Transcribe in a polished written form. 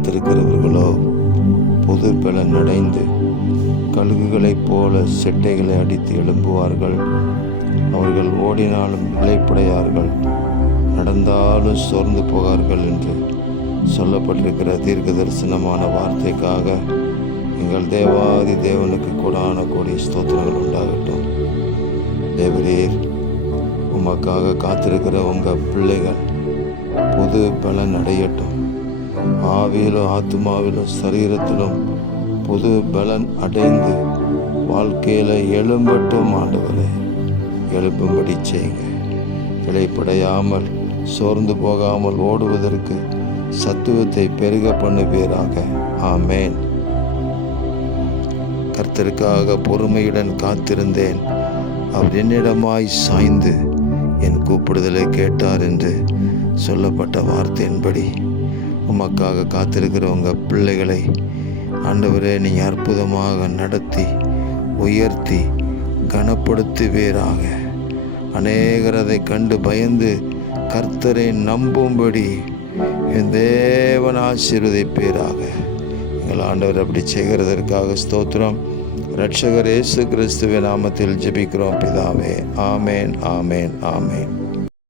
காத்திருக்கிறவர்களோ புது பலன் அடைந்து கழுகுகளைப் போல செட்டைகளை அடித்து எழும்புவார்கள். அவர்கள் ஓடினாலும் இளைப்படையார்கள், நடந்தாலும் சோர்ந்து போகார்கள் என்று சொல்லப்பட்டிருக்கிற தீர்க்க தரிசனமான வார்த்தைக்காக எங்கள் தேவாதி தேவனுக்கு கூடான கோடி ஸ்தோத்திரங்கள் உண்டாகட்டும். தேவரீர், உமக்காக காத்திருக்கிற உங்கள் பிள்ளைகள் புது பலன் அடையட்டும். ஆவியிலும் ஆத்மாவிலும் சரீரத்திலும் புது பலன் அடைந்து வாழ்க்கையில் எழும்பட்டும். ஆண்டவரே, எழுப்பும்படி செய்யுங்க. இளைப்படையாமல் சோர்ந்து போகாமல் ஓடுவதற்கு சத்துவத்தை பெருக பண்ணுவீராக. ஆமேன். கர்த்தருக்காக பொறுமையுடன் காத்திருந்தேன், அவர் என்னிடமாய் சாய்ந்து என் கூப்பிடுதலை கேட்டார் என்று சொல்லப்பட்ட வார்த்தையின்படி உமக்காக காத்திருக்கிற உங்கள் பிள்ளைகளை ஆண்டவரே, நீங்கள் அற்புதமாக நடத்தி உயர்த்தி கனப்படுத்துவீராக. அநேகர் அதை கண்டு பயந்து கர்த்தரை நம்பும்படி என் தேவன் ஆசீர்வதிப்பீராக. எங்கள் ஆண்டவர் அப்படி செய்கிறதற்காக ஸ்தோத்திரம். இரட்சகர் இயேசு கிறிஸ்துவின் நாமத்தில் ஜெபிக்கிறோம் பிதாவே. ஆமேன், ஆமேன், ஆமேன்.